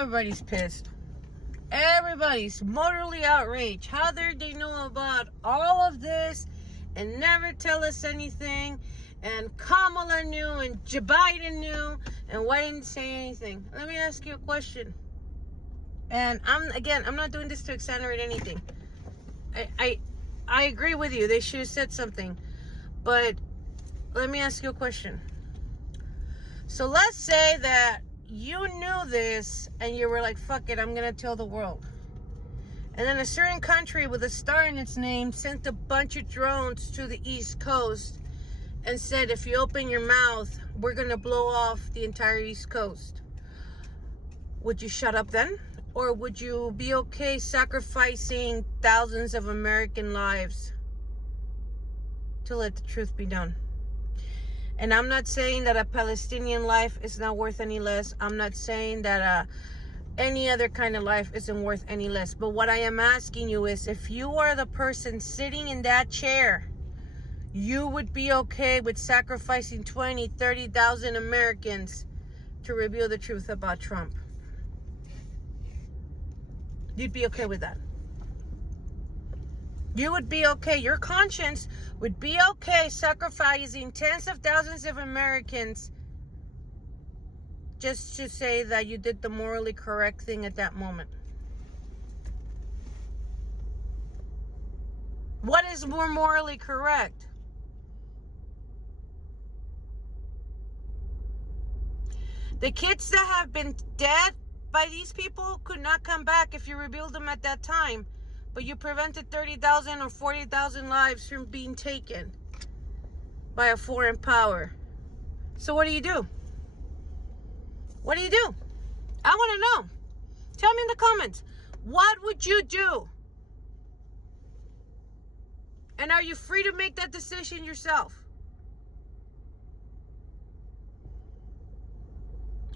everybody's pissed. Everybody's mortally outraged. How dare they know about all of this and never tell us anything? And Kamala knew and Joe Biden knew, and why didn't say anything? Let me ask you a question. And I'm not doing this to exonerate anything. I agree with you. They should have said something. But let me ask you a question. So let's say that you knew this and you were like, fuck it, I'm going to tell the world. And then a certain country with a star in its name sent a bunch of drones to the East Coast and said, if you open your mouth, we're going to blow off the entire East Coast. Would you shut up then? Or would you be okay sacrificing thousands of American lives to let the truth be known? And I'm not saying that a Palestinian life is not worth any less. I'm not saying that any other kind of life isn't worth any less. But what I am asking you is, if you are the person sitting in that chair, you would be okay with sacrificing 20, 30,000 Americans to reveal the truth about Trump? You'd be okay with that? You would be okay, your conscience would be okay sacrificing tens of thousands of Americans just to say that you did the morally correct thing at that moment? What is more morally correct? The kids that have been dead by these people could not come back if you revealed them at that time. But you prevented 30,000 or 40,000 lives from being taken by a foreign power. So what do you do? What do you do? I want to know. Tell me in the comments. What would you do? And are you free to make that decision yourself?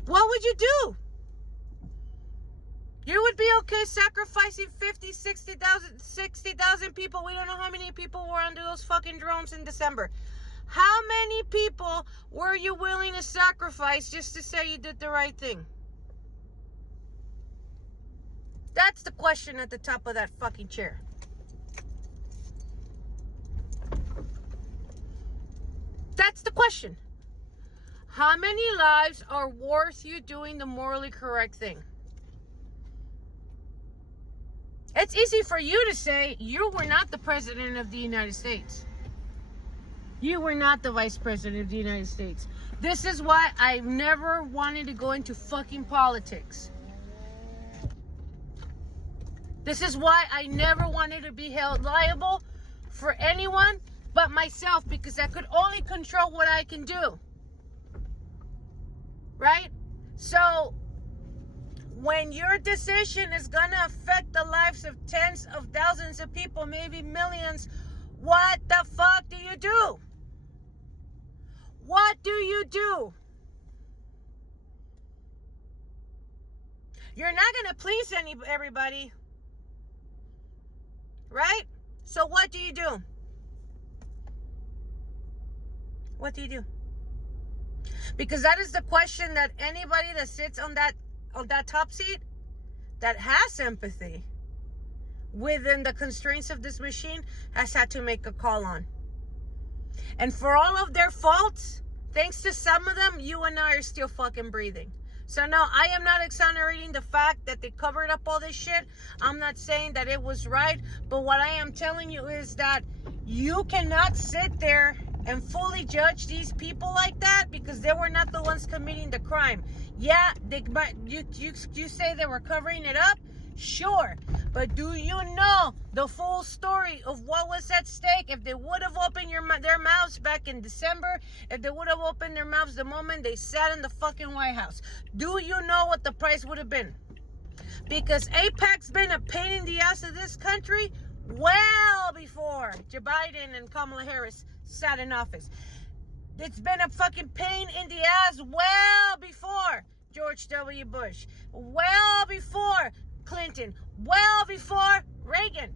What would you do? You would be okay sacrificing 50, 60,000 people. We don't know how many people were under those fucking drones in December. How many people were you willing to sacrifice just to say you did the right thing? That's the question at the top of that fucking chair. That's the question. How many lives are worth you doing the morally correct thing? It's easy for you to say you were not the president of the United States. You were not the vice president of the United States. This is why I've never wanted to go into fucking politics. This is why I never wanted to be held liable for anyone but myself, because I could only control what I can do. Right? So when your decision is gonna affect the lives of tens of thousands of people, maybe millions, what the fuck do you do? What do you do? You're not gonna please everybody, right? So what do you do? What do you do? Because that is the question that anybody that sits on that top seat that has empathy within the constraints of this machine has had to make a call on. And for all of their faults, thanks to some of them, you and I are still fucking breathing. So no, I am not exonerating the fact that they covered up all this shit. I'm not saying that it was right, but what I am telling you is that you cannot sit there and fully judge these people like that, because they were not the ones committing the crime. Yeah, you say they were covering it up? Sure. But do you know the full story of what was at stake if they would have opened their mouths back in December? If they would have opened their mouths the moment they sat in the fucking White House? Do you know what the price would have been? Because AIPAC's been a pain in the ass of this country well before Joe Biden and Kamala Harris sat in office. It's been a fucking pain in the ass well before George W. Bush, well before Clinton, well before Reagan.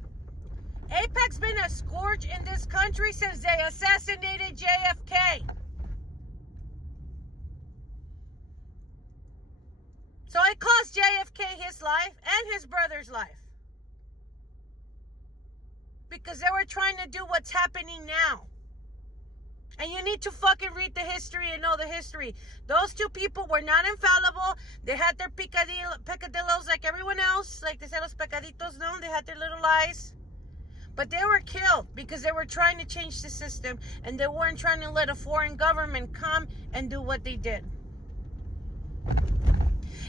AIPAC's been a scourge in this country since they assassinated JFK. So it cost JFK his life and his brother's life. Because they were trying to do what's happening now. And you need to fucking read the history and know the history. Those two people were not infallible. They had their pecadillos like everyone else. Like they said, los pecaditos, no? They had their little lies. But they were killed because they were trying to change the system. And they weren't trying to let a foreign government come and do what they did.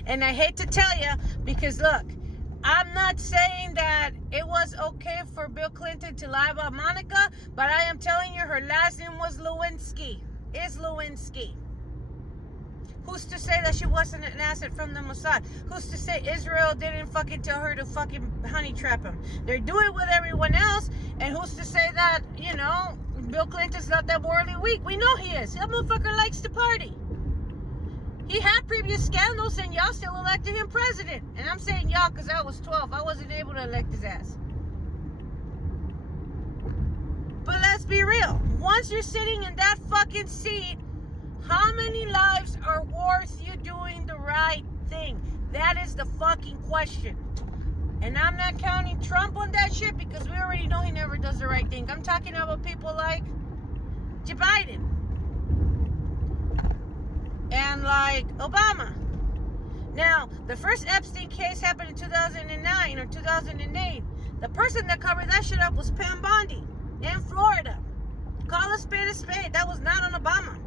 And I hate to tell you, because look, I'm not saying that it was okay for Bill Clinton to lie about Monica, but I am telling you her last name was Lewinsky. Is Lewinsky. Who's to say that she wasn't an asset from the Mossad? Who's to say Israel didn't fucking tell her to fucking honey trap him? They're doing it with everyone else, and who's to say that, you know, Bill Clinton's not that morally weak? We know he is. That motherfucker likes to party. He had previous scandals, and y'all still elected him president. And I'm saying y'all because I was 12. I wasn't able to elect his ass. But let's be real. Once you're sitting in that fucking seat, how many lives are worth you doing the right thing? That is the fucking question. And I'm not counting Trump on that shit because we already know he never does the right thing. I'm talking about people like Joe Biden. And like Obama. Now, the first Epstein case happened in 2009 or 2008. The person that covered that shit up was Pam Bondi in Florida. Call a spade. That was not on Obama.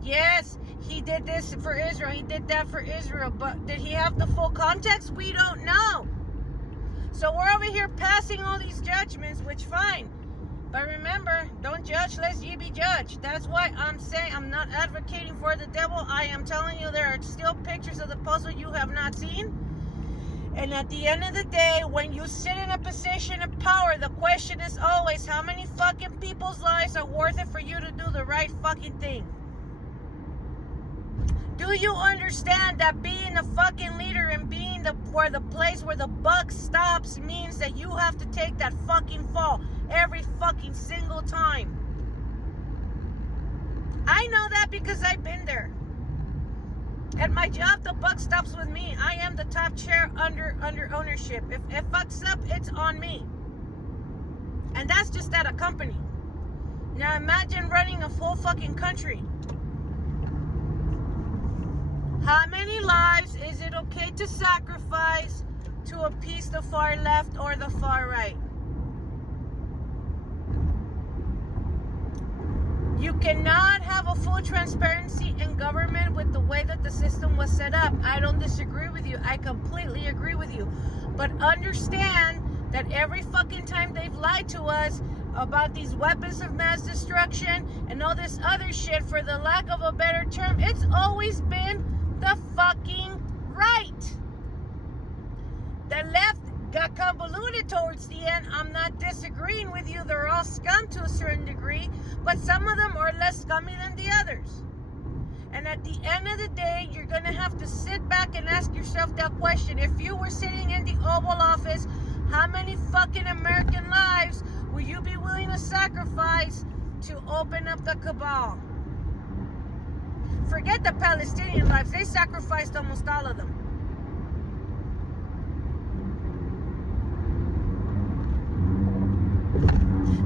Yes, he did this for Israel. He did that for Israel. But did he have the full context? We don't know. So we're over here passing all these judgments, which fine. But remember, don't judge lest ye be judged. That's why I'm saying I'm not advocating for the devil. I am telling you there are still pictures of the puzzle you have not seen. And at the end of the day, when you sit in a position of power, the question is always, how many fucking people's lives are worth it for you to do the right fucking thing? Do you understand that being a fucking leader and being the place where the buck stops means that you have to take that fucking fall every fucking single time? I know that because I've been there. At my job, the buck stops with me. I am the top chair under ownership. If it fucks up, it's on me. And that's just at a company. Now imagine running a full fucking country. How many lives is it okay to sacrifice to appease the far left or the far right? You cannot have a full transparency in government with the way that the system was set up. I don't disagree with you. I completely agree with you. But understand that every fucking time they've lied to us about these weapons of mass destruction and all this other shit, for the lack of a better term, it's always been the fucking right. The left got convoluted towards the end. I'm not disagreeing with you. They're all scum to a certain degree, but some of them are less scummy than the others. And at the end of the day, you're going to have to sit back and ask yourself that question. If you were sitting in the Oval Office, how many fucking American lives would you be willing to sacrifice to open up the cabal? Forget the Palestinian lives. They sacrificed almost all of them.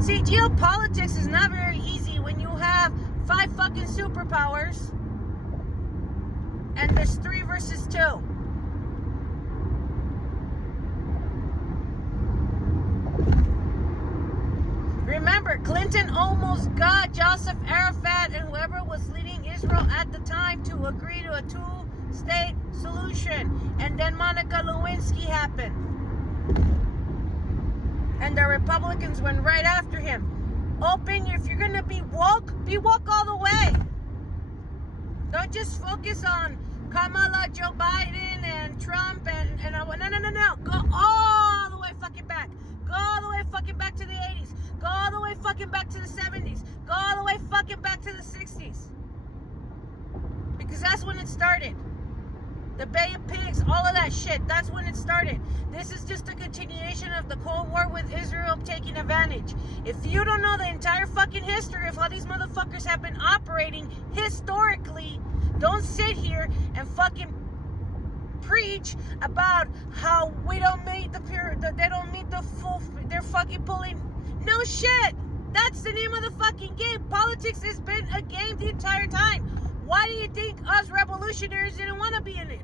See, geopolitics is not very easy when you have 5 fucking superpowers and there's 3 versus 2. Remember, Clinton almost got Yasser Arafat and whoever was leading Israel at the time to agree to a 2-state solution. And then Monica Lewinsky happened. And the Republicans went right after him. If you're going to be woke all the way. Don't just focus on Kamala, Joe Biden, and Trump, and no. Go all the way fucking back. Go all the way fucking back to the 80s. Go all the way fucking back to the 70s. Go all the way fucking back to the 60s. Because that's when it started. The Bay of Pigs, all of that shit, that's when it started. This is just a continuation of the Cold War with Israel taking advantage. If you don't know the entire fucking history of how these motherfuckers have been operating historically, don't sit here and fucking preach about how we don't meet they don't meet the full, they're fucking pulling. No shit. That's the name of the fucking game. Politics has been a game the entire time. Why do you think us revolutionaries didn't want to be in it?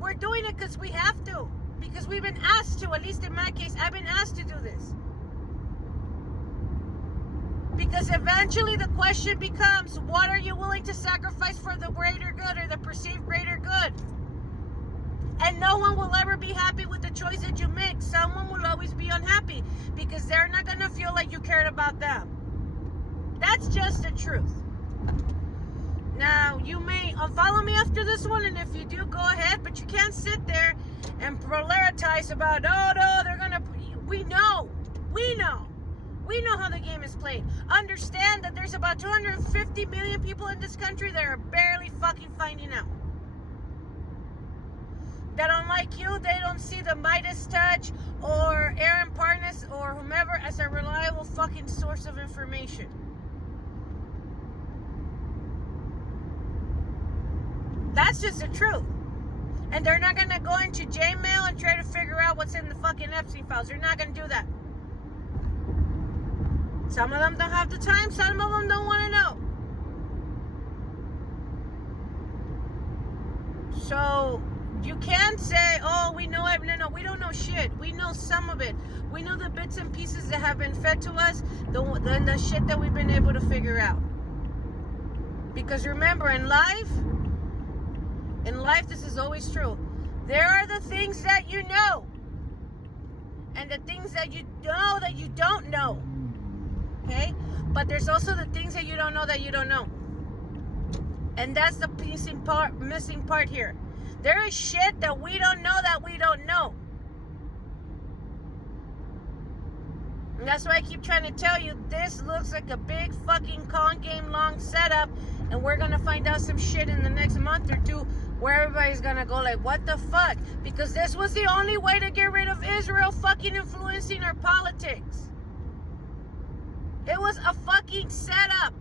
We're doing it because we have to. Because we've been asked to. At least in my case, I've been asked to do this. Because eventually the question becomes, what are you willing to sacrifice for the greater good or the perceived greater good? And no one will ever be happy with the choice that you make. Someone will always be unhappy because they're not going to feel like you cared about them. That's just the truth. Now, you may unfollow me after this one, and if you do, go ahead, but you can't sit there and prolarize about, oh no, they're going to, we know how the game is played. Understand that there's about 250 million people in this country that are barely fucking finding out. That unlike you, they don't see the Midas Touch or Aaron Parnas or whomever as a reliable fucking source of information. That's just the truth. And they're not going to go into Gmail and try to figure out what's in the fucking Epstein files. They're not going to do that. Some of them don't have the time. Some of them don't want to know. So you can't say, oh, we know it. No, we don't know shit. We know some of it. We know the bits and pieces that have been fed to us, the shit that we've been able to figure out. Because remember, in life, this is always true. There are the things that you know, and the things that you know that you don't know. Okay? But there's also the things that you don't know that you don't know. And that's the missing part here. There is shit that we don't know that we don't know. And that's why I keep trying to tell you, this looks like a big fucking con game long setup, and we're gonna find out some shit in the next month or two where everybody's gonna go like, what the fuck? Because this was the only way to get rid of Israel fucking influencing our politics. It was a fucking setup.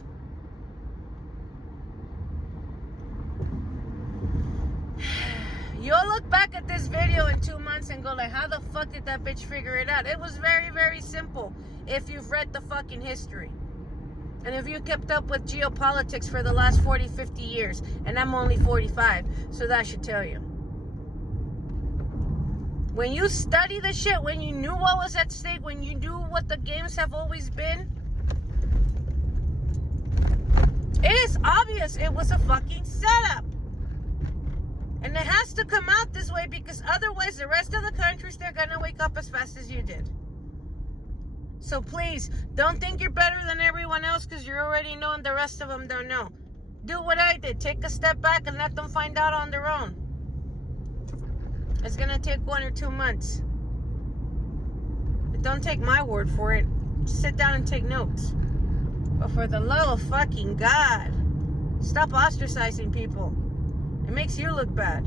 You'll look back at this video in 2 months and go like, how the fuck did that bitch figure it out? It was very, very simple if you've read the fucking history. And if you kept up with geopolitics for the last 40, 50 years, and I'm only 45, so that should tell you. When you study the shit, when you knew what was at stake, when you knew what the games have always been, it is obvious it was a fucking setup. And it has to come out this way because otherwise the rest of the countries, they're going to wake up as fast as you did. So please, don't think you're better than everyone else because you're already knowing the rest of them don't know. Do what I did. Take a step back and let them find out on their own. It's going to take 1 or 2 months. But don't take my word for it. Just sit down and take notes. But for the love of fucking God, stop ostracizing people. It makes you look bad.